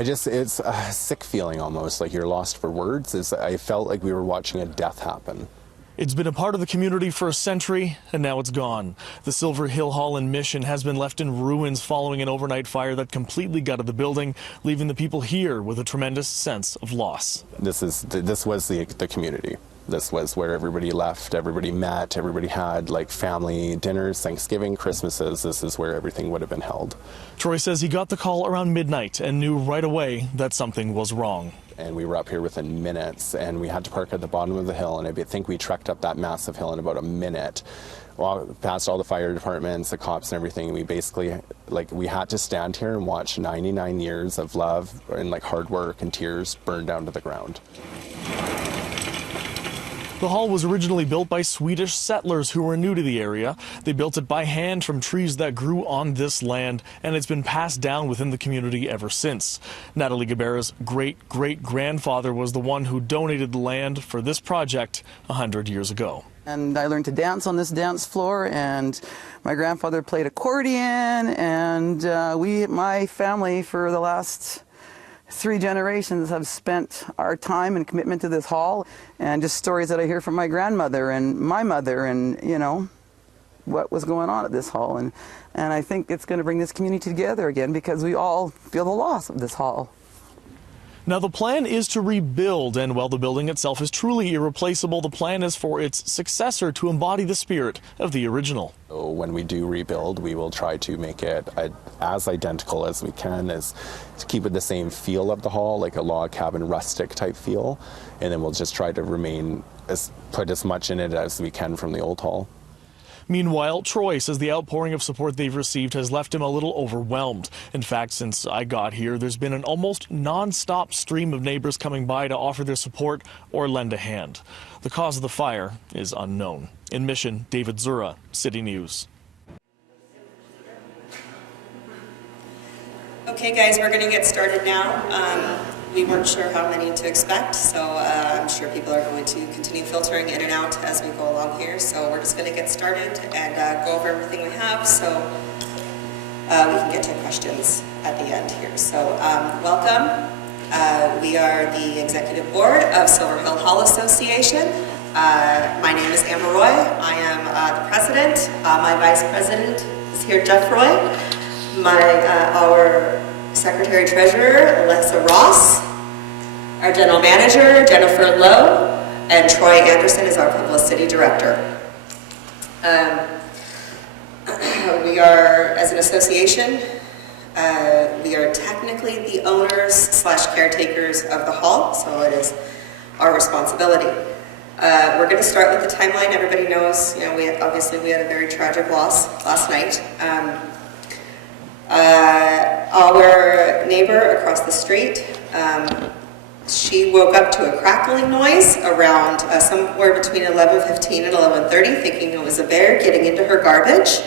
It's a sick feeling almost, like you're lost for words. I felt like we were watching a death happen. It's been a part of the community for a century, and now it's gone. The Silverhill Hall in Mission has been left in ruins following an overnight fire that completely gutted the building, leaving the people here with a tremendous sense of loss. This was the community. This was where everybody left, everybody met, everybody had like family dinners, Thanksgiving, Christmases. This is where everything would have been held. Troy says he got the call around midnight and knew right away that something was wrong. And we were up here within minutes, and we had to park at the bottom of the hill, and I think we trekked up that massive hill in about a minute. Past all the fire departments, the cops and everything. We basically, we had to stand here and watch 99 years of love and hard work and tears burn down to the ground. The hall was originally built by Swedish settlers who were new to the area. They built it by hand from trees that grew on this land, and it's been passed down within the community ever since. Natalie Gabera's great-great-grandfather was the one who donated the land for this project 100 years ago. And I learned to dance on this dance floor, and my grandfather played accordion, and my family, for the last 3 generations, have spent our time and commitment to this hall, and just stories that I hear from my grandmother and my mother, and what was going on at this hall, and I think it's going to bring this community together again, because we all feel the loss of this hall. Now the plan is to rebuild, and while the building itself is truly irreplaceable, the plan is for its successor to embody the spirit of the original. So when we do rebuild, we will try to make it as identical as we can, as to keep it the same feel of the hall, like a log cabin rustic type feel, and then we'll just try to put as much in it as we can from the old hall. Meanwhile, Troy says the outpouring of support they've received has left him a little overwhelmed. In fact, since I got here, there's been an almost non-stop stream of neighbors coming by to offer their support or lend a hand. The cause of the fire is unknown. In Mission, David Zura, City News. Okay, guys, we're going to get started now. We weren't sure how many to expect, so I'm sure people are going to continue filtering in and out as we go along here. So we're just going to get started and go over everything we have, so we can get to questions at the end here. So welcome. We are the Executive Board of Silverhill Hall Association. My name is Amber Roy. I am the President. My Vice President is here, Jeff Roy. Our Secretary Treasurer, Alexa Ross, our General Manager, Jennifer Lowe, and Troy Anderson is our Publicity Director. We are, as an association, we are technically the owners / caretakers of the hall, so it is our responsibility. We're going to start with the timeline. Everybody knows, we had a very tragic loss last night. Our neighbor across the street, she woke up to a crackling noise around somewhere between 11:15 and 11:30, thinking it was a bear getting into her garbage.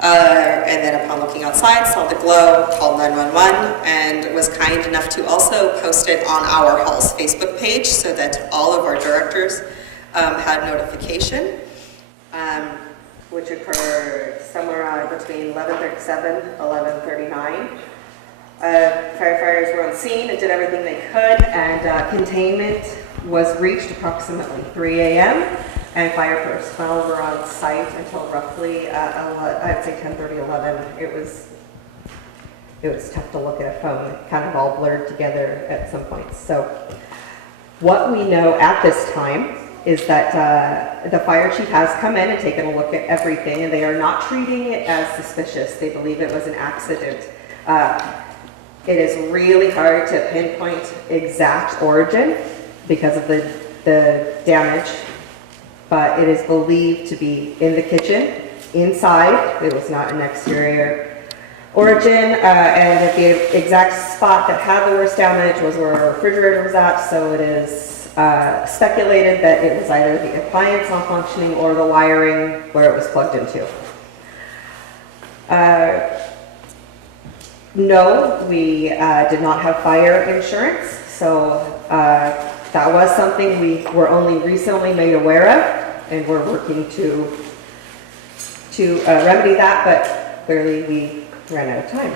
And then upon looking outside, saw the glow, called 911, and was kind enough to also post it on our hall's Facebook page so that all of our directors had notification. Which occurred somewhere between 11:37 and 11:39. Firefighters were on scene and did everything they could, and containment was reached approximately 3 a.m. and fire personnel were on site until roughly, I'd say 10:30, 11. It was tough to look at a phone, kind of all blurred together at some points. So what we know at this time is that the fire chief has come in and taken a look at everything, and they are not treating it as suspicious. They believe it was an accident. It is really hard to pinpoint exact origin because of the damage, but it is believed to be in the kitchen, inside. It was not an exterior origin, and the exact spot that had the worst damage was where our refrigerator was at, so it is speculated that it was either the appliance not functioning or the wiring where it was plugged into. No, we did not have fire insurance, so that was something we were only recently made aware of, and we're working to remedy that, but clearly we ran out of time.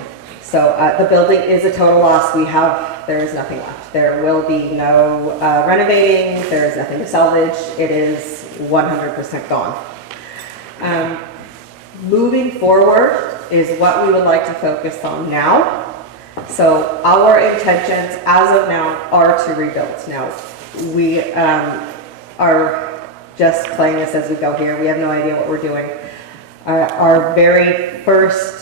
So the building is a total loss. There is nothing left. There will be no renovating. There is nothing to salvage. It is 100% gone. Moving forward is what we would like to focus on now. So our intentions as of now are to rebuild. Now, we are just playing this as we go here. We have no idea what we're doing. Our very first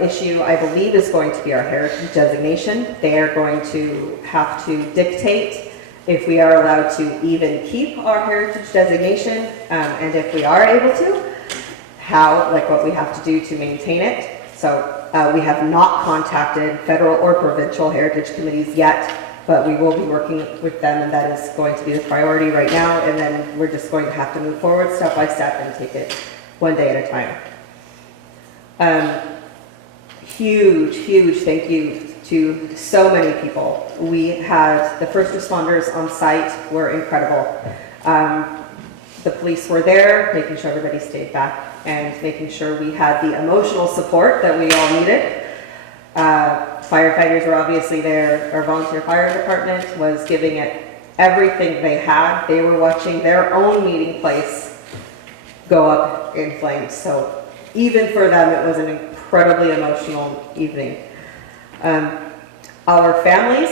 issue, I believe, is going to be our heritage designation. They are going to have to dictate if we are allowed to even keep our heritage designation, and if we are able to, what we have to do to maintain it. So we have not contacted federal or provincial heritage committees yet, but we will be working with them, and that is going to be the priority right now, and then we're just going to have to move forward step by step and take it one day at a time. Huge thank you to so many people. We had the first responders on site were incredible. The police were there, making sure everybody stayed back and making sure we had the emotional support that we all needed. Firefighters were obviously there. Our volunteer fire department was giving it everything they had. They were watching their own meeting place go up in flames. So even for them, it was an incredibly emotional evening. Our families,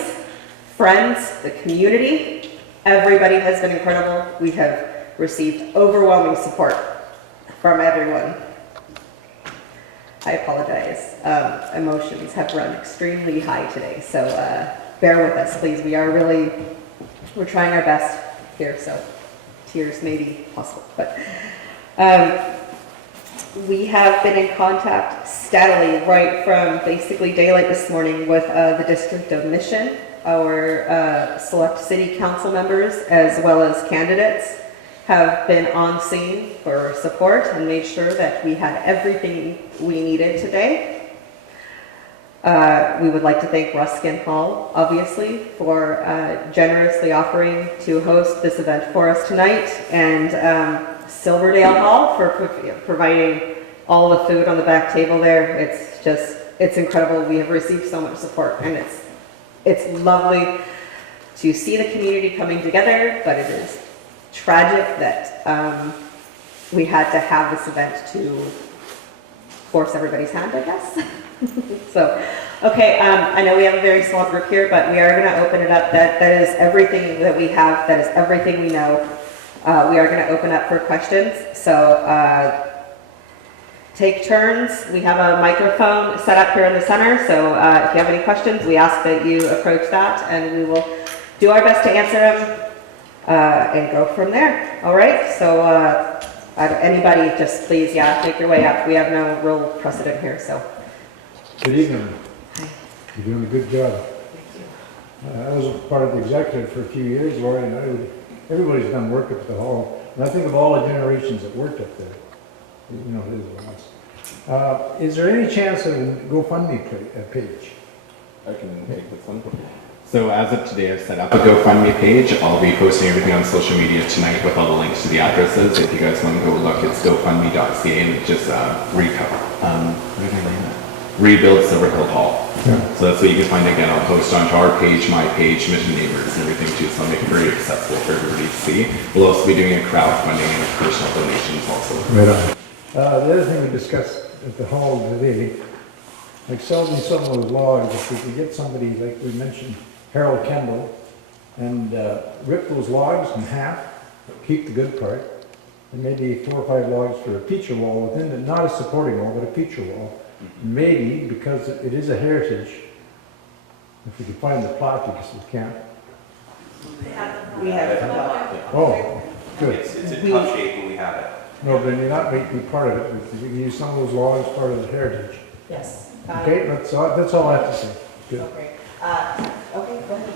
friends, the community, everybody has been incredible. We have received overwhelming support from everyone. I apologize. Emotions have run extremely high today, so bear with us, please. We're trying our best here, so tears may be possible. But we have been in contact steadily right from basically daylight this morning with the District of Mission, our select city council members, as well as candidates have been on scene for support and made sure that we had everything we needed today. We would like to thank Ruskin Hall, obviously, for generously offering to host this event for us tonight, and Silverhill Hall for providing all the food on the back table there. It's incredible. We have received so much support, and it's lovely to see the community coming together, but it is tragic that we had to have this event to force everybody's hand, I guess. So, okay, I know we have a very small group here, but we are going to open it up. That is everything that we have. That is everything we know. We are going to open up for questions. So, take turns. We have a microphone set up here in the center. So, if you have any questions, we ask that you approach that, and we will do our best to answer them. And go from there. All right. So anybody, just please, make your way up. We have no real precedent here. So. Good evening. Hi. You're doing a good job. Thank you. I was part of the executive for a few years, Lori, and everybody's done work at the hall. And I think of all the generations that worked up there. You know, it is. Is there any chance of a GoFundMe page? I can take this one. So as of today, I've set up a GoFundMe page. I'll be posting everything on social media tonight with all the links to the addresses. If you guys want to go look, it's gofundme.ca, and just rebuild Silverhill Hall. Yeah. So that's what you can find again. I'll post onto our page, my page, Mission Neighbors, and everything too. So I'll make it very accessible for everybody to see. We'll also be doing a crowdfunding and personal donations also. Right on. The other thing we discussed at the hall today, like selling some of those logs, if we could get somebody, like we mentioned, Harold Kendall, and rip those logs in half, keep the good part, and maybe 4 or 5 logs for a feature wall within it, not a supporting wall, but a feature wall. Maybe, because it is a heritage, if we could find the plot, because we can't. We have it. Oh, good. It's in tough shape, but we have it. No, but you're not making me part of it, because we can use some of those logs as part of the heritage. Yes. Okay, that's all I have to say. Good. Okay, go ahead.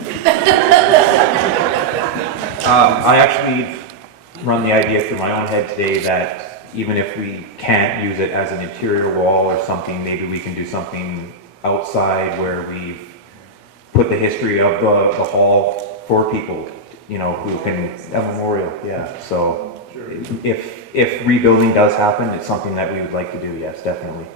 I actually run the idea through my own head today that even if we can't use it as an interior wall or something, maybe we can do something outside where we've put the history of the hall for people, you know, who can, a memorial, yeah. So if rebuilding does happen, it's something that we would like to do, yes, definitely.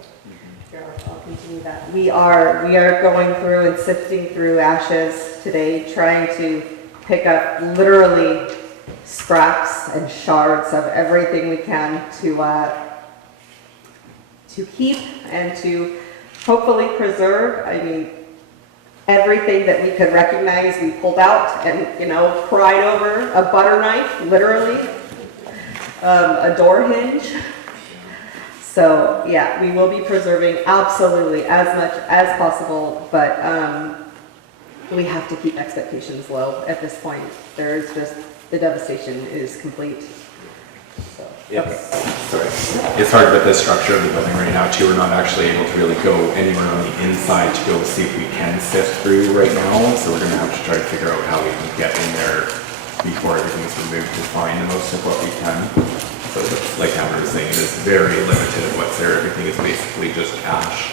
continue that. We are going through and sifting through ashes today, trying to pick up literally scraps and shards of everything we can to keep and to hopefully preserve. I mean, everything that we could recognize, we pulled out and, you know, cried over. A butter knife, literally, a door hinge. So yeah, we will be preserving absolutely as much as possible, but we have to keep expectations low at this point. There's just, the devastation is complete. So, Sorry. It's hard with the structure of the building right now too. We're not actually able to really go anywhere on the inside to go see if we can sift through right now. So we're gonna have to try to figure out how we can get in there before everything is removed to find the most of what we can. So like Amber was saying, it is very limited of what's there. Everything is basically just ash.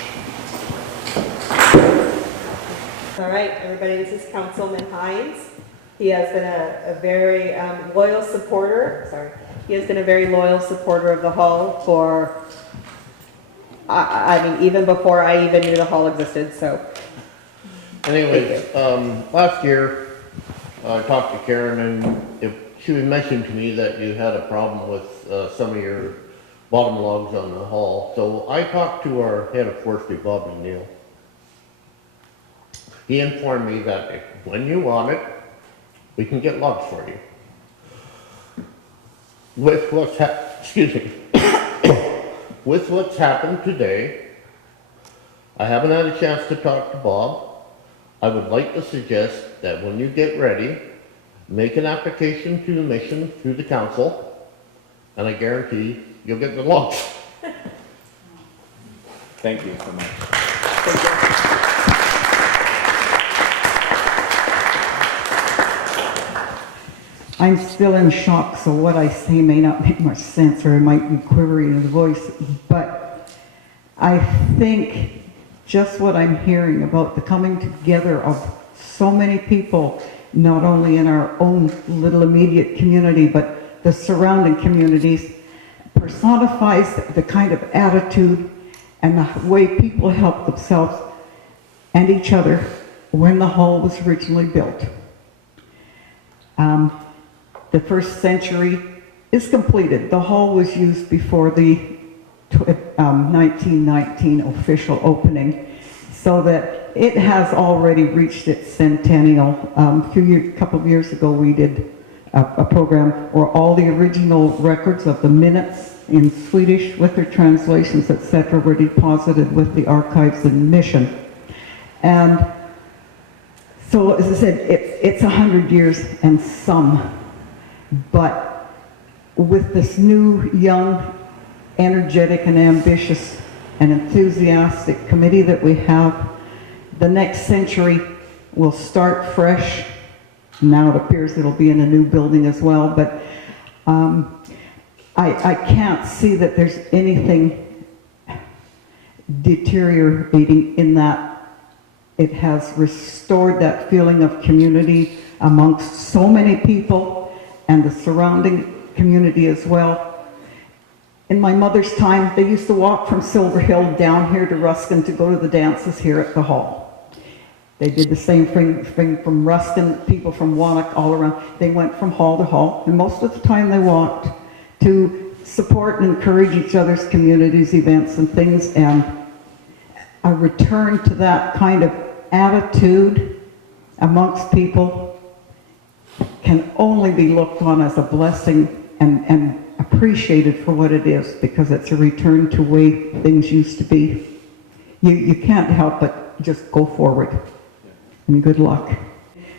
all right, everybody, this is Councilman Hines. He has been a very loyal supporter, he has been a very loyal supporter of the hall for, I mean, even before I even knew the hall existed, so. Anyways, last year, I talked to Karen and she mentioned to me that you had a problem with some of your bottom logs on the hall. So I talked to our head of forestry, Bob McNeil. He informed me that when you want it, we can get logs for you. With what's with what's happened today, I haven't had a chance to talk to Bob. I would like to suggest that when you get ready, make an application to the mission through the council, and I guarantee you'll get the logs. Thank you so much. I'm still in shock, so what I say may not make much sense, or I might be quivering in the voice, but I think just what I'm hearing about the coming together of so many people, not only in our own little immediate community, but the surrounding communities, personifies the kind of attitude and the way people help themselves and each other when the hall was originally built. The first century is completed. The hall was used before the 1919 official opening, so that it has already reached its centennial. A couple of years ago, we did a program where all the original records of the minutes in Swedish with their translations, etc., were deposited with the archives and mission. And so, as I said, it's 100 years and some. But with this new, young, energetic and ambitious and enthusiastic committee that we have, the next century will start fresh. Now it appears it'll be in a new building as well, but I can't see that there's anything deteriorating in that. It has restored that feeling of community amongst so many people and the surrounding community as well. In my mother's time, they used to walk from Silverhill down here to Ruskin to go to the dances here at the hall. They did the same thing from Ruskin, people from Wannock, all around. They went from hall to hall, and most of the time they walked to support and encourage each other's communities, events and things, and a return to that kind of attitude amongst people can only be looked on as a blessing and appreciated for what it is, because it's a return to the way things used to be. You can't help but just go forward, and good luck.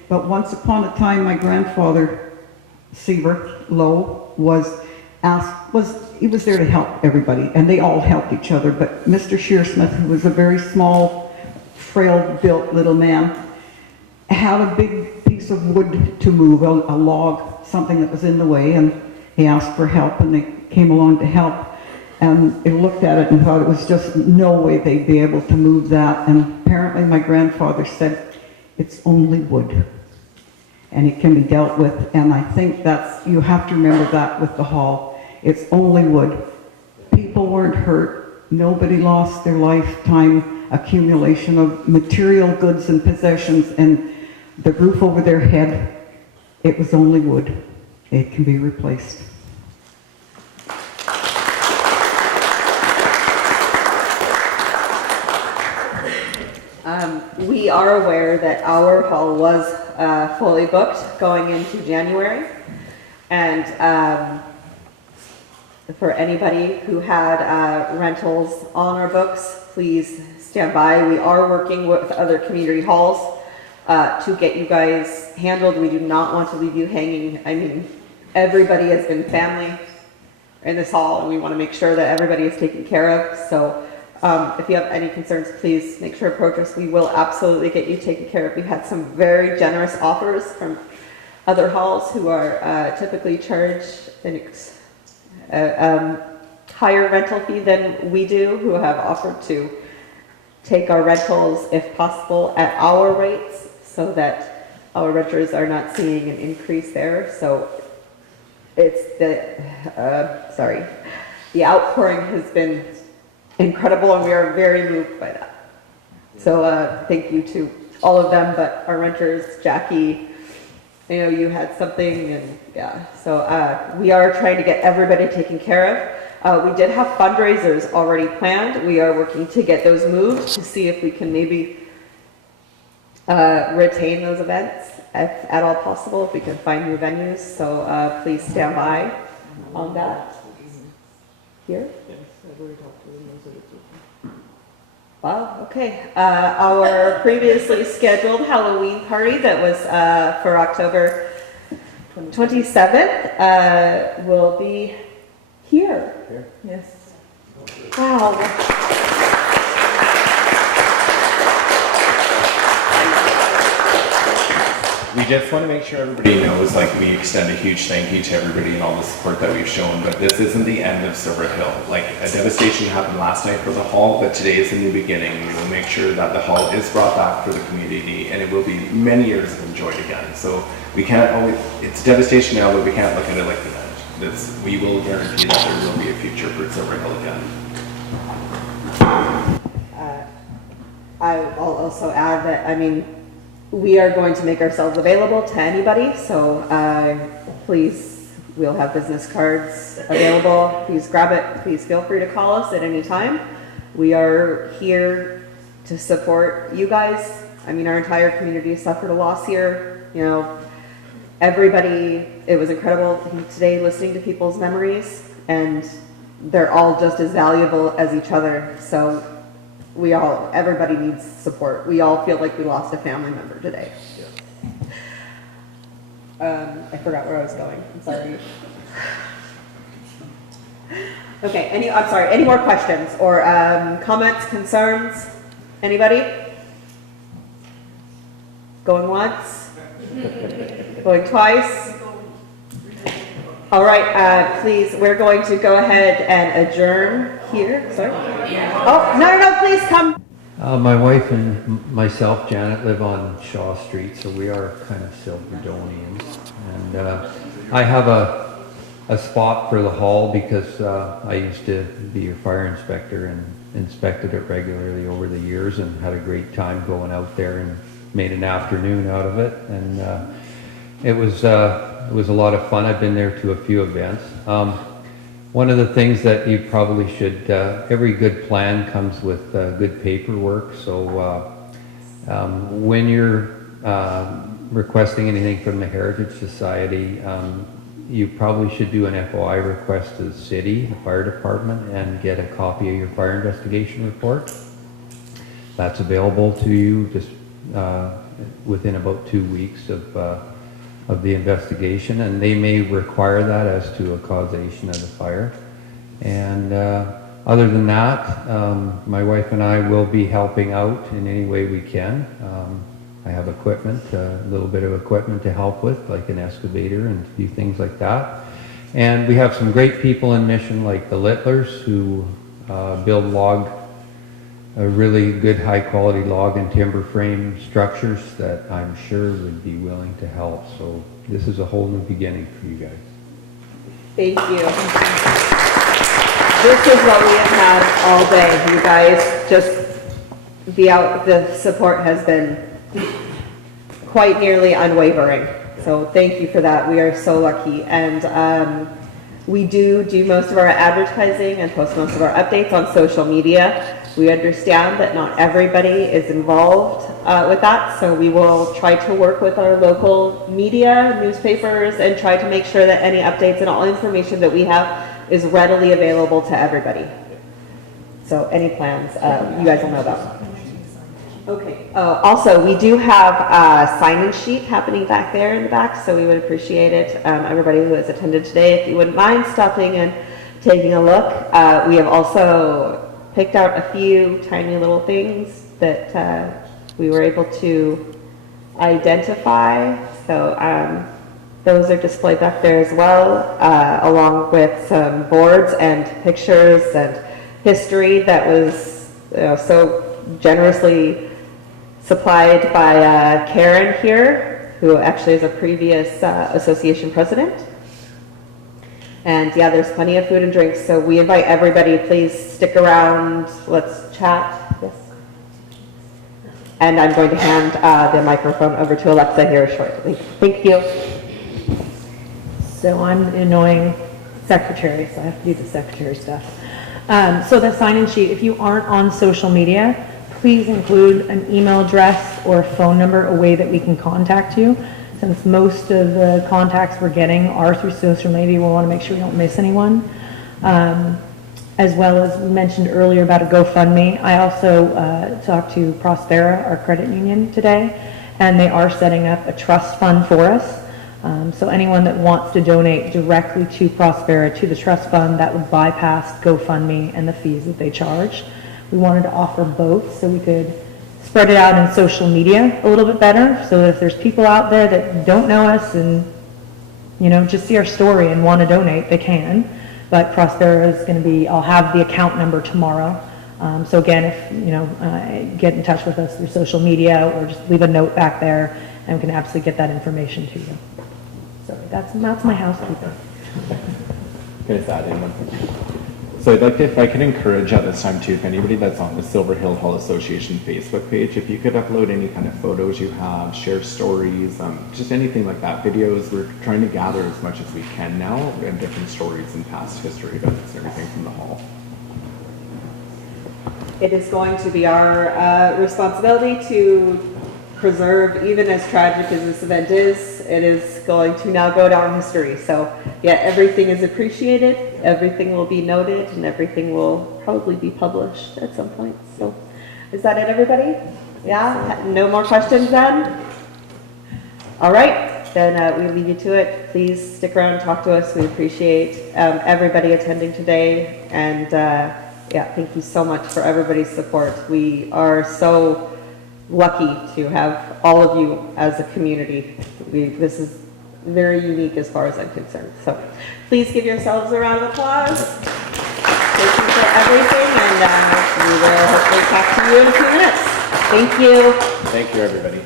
But once upon a time, my grandfather, Seaver Lowe, was there to help everybody, and they all helped each other, but Mr. Shearsmith, who was a very small, frail-built little man, had a big piece of wood to move, a log, something that was in the way, and he asked for help, and they came along to help, and they looked at it and thought it was just no way they'd be able to move that, and apparently my grandfather said, it's only wood, and it can be dealt with, and I think you have to remember that with the hall. It's only wood. People weren't hurt. Nobody lost their lifetime accumulation of material goods and possessions, and the roof over their head, it was only wood. It can be replaced. We are aware that our hall was fully booked going into January. And for anybody who had rentals on our books, please stand by. We are working with other community halls to get you guys handled. We do not want to leave you hanging. I mean, everybody has been family in this hall, and we want to make sure that everybody is taken care of. So if you have any concerns, please make sure to approach us. We will absolutely get you taken care of. We've had some very generous offers from other halls who are typically charged a higher rental fee than we do, who have offered to take our rentals, if possible, at our rates, so that our renters are not seeing an increase there. So it's the outpouring has been incredible, and we are very moved by that. So thank you to all of them, but our renters, Jackie, I know you had something, and yeah, so we are trying to get everybody taken care of. We did have fundraisers already planned. We are working to get those moved to see if we can maybe retain those events if at all possible, if we can find new venues. So please stand by on that. Here? Wow, okay. Our previously scheduled Halloween party that was for October 27th will be here. Yes. Wow. We just want to make sure everybody knows, like, we extend a huge thank you to everybody and all the support that we've shown, but this isn't the end of Silverhill. Like, a devastation happened last night for the hall, but today is a new beginning. We will make sure that the hall is brought back for the community, and it will be many years of enjoy again. So we can't always, it's devastation now, but we can't look at it like the end. We will guarantee that there will be a future for Silverhill again. I will also add that, I mean, we are going to make ourselves available to anybody, so please, we'll have business cards available. Please grab it. Please feel free to call us at any time. We are here to support you guys. I mean, our entire community suffered a loss here. You know, everybody, it was incredible today listening to people's memories, and they're all just as valuable as each other. So everybody needs support. We all feel like we lost a family member today. I forgot where I was going. I'm sorry. Okay, I'm sorry, any more questions or comments, concerns? Anybody? Going once? Going twice? All right, please, we're going to go ahead and adjourn here. Sorry? Oh, no, please come. My wife and myself, Janet, live on Shaw Street, so we are kind of Silverdonians. And I have a spot for the hall because I used to be your fire inspector and inspected it regularly over the years and had a great time going out there and made an afternoon out of it. And it was a lot of fun. I've been there to a few events. One of the things that you probably should, every good plan comes with good paperwork. So when you're requesting anything from the Heritage Society, you probably should do an FOI request to the city, the fire department, and get a copy of your fire investigation report. That's available to you just within about 2 weeks of the investigation, and they may require that as to a causation of the fire. And other than that, my wife and I will be helping out in any way we can. I have equipment, a little bit of equipment to help with, like an excavator and a few things like that. And we have some great people in Mission, like the Littlers, who build really good high quality log and timber frame structures that I'm sure would be willing to help. So this is a whole new beginning for you guys. Thank you. This is what we have had all day. You guys just the support has been quite nearly unwavering. So thank you for that. We are so lucky. And we do most of our advertising and post most of our updates on social media. We understand that not everybody is involved with that, so we will try to work with our local media, newspapers, and try to make sure that any updates and all information that we have is readily available to everybody. So any plans, you guys will know about. Okay. Also, we do have a sign-in sheet happening back there in the back, so we would appreciate it. Everybody who has attended today, if you wouldn't mind stopping and taking a look. We have also picked out a few tiny little things that we were able to identify. So those are displayed back there as well, along with some boards and pictures and history that was so generously supplied by Karen here, who actually is a previous association president. And yeah, there's plenty of food and drinks, so we invite everybody, please stick around, let's chat. Yes. And I'm going to hand the microphone over to Alexa here shortly. Thank you. So I'm the annoying secretary, so I have to do the secretary stuff. So the sign-in sheet, if you aren't on social media, please include an email address or a phone number, a way that we can contact you. Since most of the contacts we're getting are through social media, we want to make sure we don't miss anyone. As well as we mentioned earlier about a GoFundMe. I also talked to Prospera, our credit union, today, and they are setting up a trust fund for us. So anyone that wants to donate directly to Prospera, to the trust fund, that would bypass GoFundMe and the fees that they charge. We wanted to offer both so we could spread it out in social media a little bit better, so that if there's people out there that don't know us and, you know, just see our story and want to donate, they can. But Prospera is going to be, I'll have the account number tomorrow. So again, if, you know, get in touch with us through social media or just leave a note back there, and we can absolutely get that information to you. So that's my housekeeping. Can I just add in one thing? So I'd like to, if I could encourage at this time too, if anybody that's on the Silverhill Hall Association Facebook page, if you could upload any kind of photos you have, share stories, just anything like that, videos. We're trying to gather as much as we can now and different stories and past history events and everything from the hall. It is going to be our responsibility to preserve, even as tragic as this event is, it is going to now go down history. So yeah, everything is appreciated, everything will be noted, and everything will probably be published at some point. So is that it, everybody? Yeah? No more questions then? All right, then we leave you to it. Please stick around and talk to us. We appreciate everybody attending today. And yeah, thank you so much for everybody's support. We are so lucky to have all of you as a community. This is very unique as far as I'm concerned. So please give yourselves a round of applause. Thank you for everything, and we will hopefully talk to you in a few minutes. Thank you. Thank you, everybody.